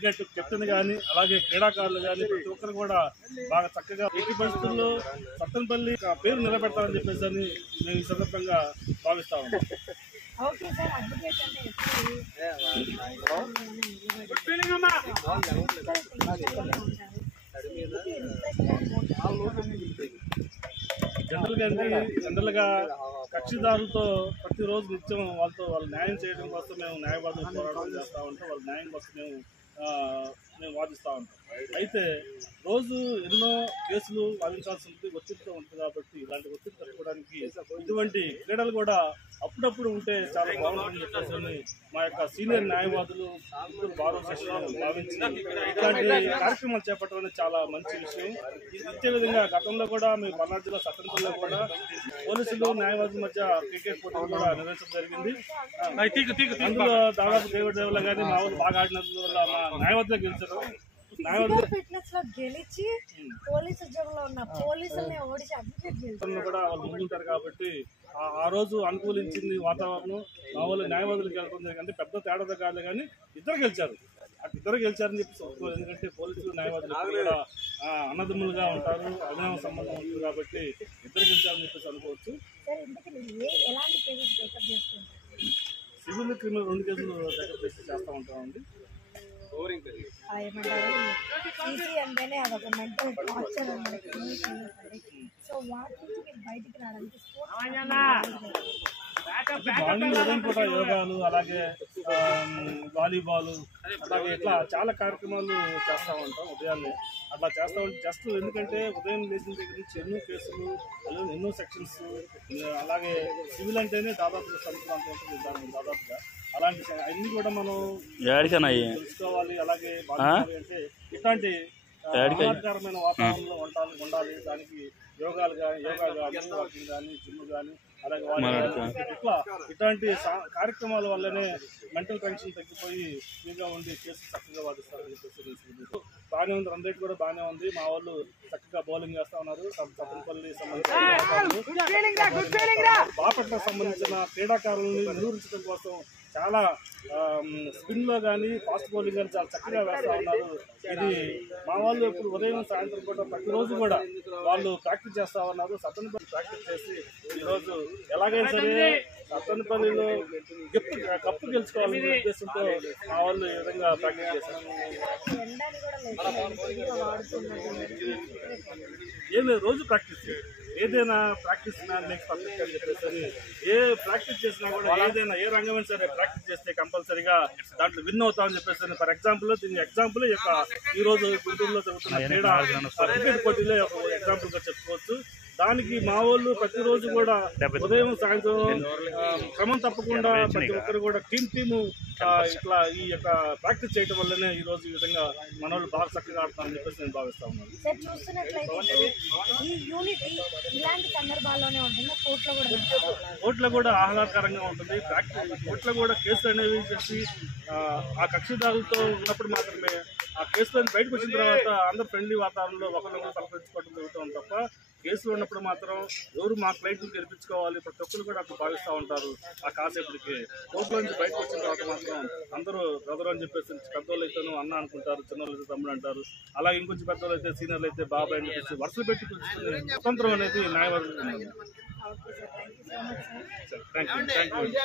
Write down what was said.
Cricket captain కానీ అలాగే క్రీడాకారులు కానీ ప్రతి ఒక్కరు కూడా బాగా చక్కగా ఎట్టి పరిస్థితుల్లో సత్తెనపల్లి పేరు నిలబెడతారని చెప్పేసి అని నేను ఈ సందర్భంగా భావిస్తా ఉన్నాను. జనరల్ గా కక్షిదారులతో ప్రతిరోజు నిత్యం వాళ్ళ న్యాయం చేయడం కోసం మేము న్యాయవాదులు పోరాటం చేస్తూ ఉంటాం. వాళ్ళ న్యాయం కోసం మేము వాదిస్తూ ఉంటాం. అయితే రోజు ఎన్నో కేసులు వాదించాల్సి ఉంటుంది, ఒత్తిడితో ఉంటుంది. కాబట్టి ఇలాంటి ఒత్తిడి తట్టుకోవడానికి ఇటువంటి క్రీడలు కూడా అప్పుడప్పుడు ఉంటే చాలా బాగుంటుందని చెప్పేసి మా యొక్క సీనియర్ న్యాయవాదులు బార్ అసోసియేషన్ భావించి ఇలాంటి కార్యక్రమాలు చేపట్టడం అనేది చాలా మంచి విషయం. ఇదే విధంగా గతంలో కూడా మీ పల్నాడు జిల్లా సత్తెనపల్లిలో కూడా పోలీసులు న్యాయవాదుల మధ్య క్రికెట్ పోటీలు కూడా నిర్వహించడం జరిగింది. అందులో దాదాపు దేవుళ్ళ కానీ మా వాళ్ళు బాగా ఆడినందువల్ల మా న్యాయవాదులు గెలిచారు. ఫిట్నెస్ లో గెలిచి పోలీస్ ఉద్యోగంలో ఉన్న పోలీసుల్ని ఓడిచి అడ్వకేట్ కూడా వాళ్ళు ముందుంటారు. కాబట్టి ఆ రోజు అనుకూలించింది వాతావరణం మా వాళ్ళు న్యాయవాదులు గెలవడం జరిగింది. పెద్ద తేడా కాదు కానీ ఇద్దరు గెలిచారని చెప్పి చెప్పుకోవాలి. ఎందుకంటే పోలీసులు న్యాయవాదులు కూడా అన్నదమ్ములుగా ఉంటారు, అభినవ సంబంధం ఉంటుంది. కాబట్టి ఇద్దరు గెలిచారని చెప్పేసి అనుకోవచ్చు. సివిల్ క్రిమినల్ 2 కేసులు టేకప్ చేసి చేస్తూ ఉంటామండి. అంటేనే అదొక మెంటల్ టార్చర్ సో వాటి నుంచి బయటికి రావడానికి మార్నింగ్ ఉదయం పూట యోగాలు, అలాగే వాలీబాల్, అలాగే ఇట్లా చాలా కార్యక్రమాలు చేస్తూ ఉంటాం. ఉదయాన్నే అట్లా చేస్తూ ఉంటాం. జస్ట్ ఎందుకంటే ఉదయం లేచిన దగ్గర నుంచి ఎన్నో కేసులు, అలాగే ఎన్నో సెక్షన్స్, అలాగే సివిల్ అంటేనే దాదాపుగా సంవత్సరం ఉంటుంది దాదాపుగా. అలాంటి అన్ని కూడా మనం తెలుసుకోవాలి. అలాగే అంటే ఇట్లాంటి ఆహ్లాదకరమైన వాతావరణంలో ఉండాలి. దానికి యోగా కానీ వాకింగ్ కానీ జిమ్ కానీ అలాగే ఇట్లాంటి కార్యక్రమాల వల్లనే మెంటల్ టెన్షన్ తగ్గిపోయి ఫ్రీగా ఉండి కేసు చక్కగా వాదిస్తారని చెప్పేసి బాగానే ఉంది. రన్ రేట్ కూడా బాగానే ఉంది. మా వాళ్ళు చక్కగా బౌలింగ్ చేస్తా ఉన్నారు. సత్తెనపల్లి బాపట్లకు సంబంధించిన క్రీడాకారులను నిరూపించడం కోసం చాలా స్పిన్ లో కానీ ఫాస్ట్ బౌలింగ్ కానీ చాలా చక్కగా వేస్తా ఉన్నారు. ఇది మా వాళ్ళు ఎప్పుడు ఉదయం సాయంత్రం కూడా ప్రతిరోజు కూడా వాళ్ళు ప్రాక్టీస్ చేస్తా ఉన్నారు. సత్తెనపల్లి ప్రాక్టీస్ చేసి ఈరోజు ఎలాగైనా సరే సత్తెనపల్లిలో కప్పు గెలుచుకోవాలనే ఉద్దేశంతో మా వాళ్ళు ఈ విధంగా ప్రాక్టీస్ చేశారు. ఏం లేదు, రోజు ప్రాక్టీస్ ఏదైనా ప్రాక్టీస్ మేక్స్ పర్ఫెక్ట్ అని చెప్పేసి ఏ ప్రాక్టీస్ చేసినా కూడా ఏదైనా ఏ రంగమైనా సరే ప్రాక్టీస్ చేస్తే కంపల్సరీగా దాంట్లో విన్ అవుతామని చెప్పేసి ఫర్ ఎగ్జాంపుల్ దీని ఎగ్జాంపుల్ ఈ రోజు గుంటూరులో జరుగుతున్న క్రికెట్ పోటీలో ఒక ఎగ్జాంపుల్ గా చెప్పుకోవచ్చు. దానికి మా వాళ్ళు ప్రతిరోజు కూడా ఉదయం సాయంత్రం క్రమం తప్పకుండా ప్రతి ఒక్కరు కూడా టీము ఇట్లా ఈ యొక్క ప్రాక్టీస్ చేయడం వల్లనే ఈ రోజు ఈ విధంగా మన వాళ్ళు బాగా చక్కగా ఆడుతారని చెప్పేసి నేను భావిస్తా ఉన్నాను. కోర్టులో కూడా ఆహ్లాదకరంగా ఉంటుంది. కోర్టులో కూడా కేసులు అనేవి చేసి ఆ కక్షిదారులతో ఉన్నప్పుడు మాత్రమే ఆ కేసులను బయటకు వచ్చిన తర్వాత అందరూ ఫ్రెండ్లీ వాతావరణంలో ఒకరినొకరు పలకరించుకోవడం జరుగుతూ తప్ప కేసులు ఉన్నప్పుడు మాత్రం ఎవరు మా క్లయింట్ని గెలిపించుకోవాలి ప్రతి ఒక్కరు కూడా అప్పుడు భావిస్తూ ఉంటారు. ఆ కాసేపటికి కోర్టులో నుంచి బయటకు వచ్చిన తర్వాత మాత్రం అందరూ బ్రదర్ అని చెప్పేసి పెద్దోళ్ళు అయితేనూ అన్న అనుకుంటారు, చిన్నోళ్ళు అయితే తమ్ముడు అంటారు. అలాగే ఇంకొంచెం పెద్దోళ్ళు అయితే సీనియర్లు అయితే బాబాయ్ అని చెప్పేసి వరుసలు పెట్టి పిలుచుకునే స్వతంత్రం అనేది న్యాయవాదులు. Thank you.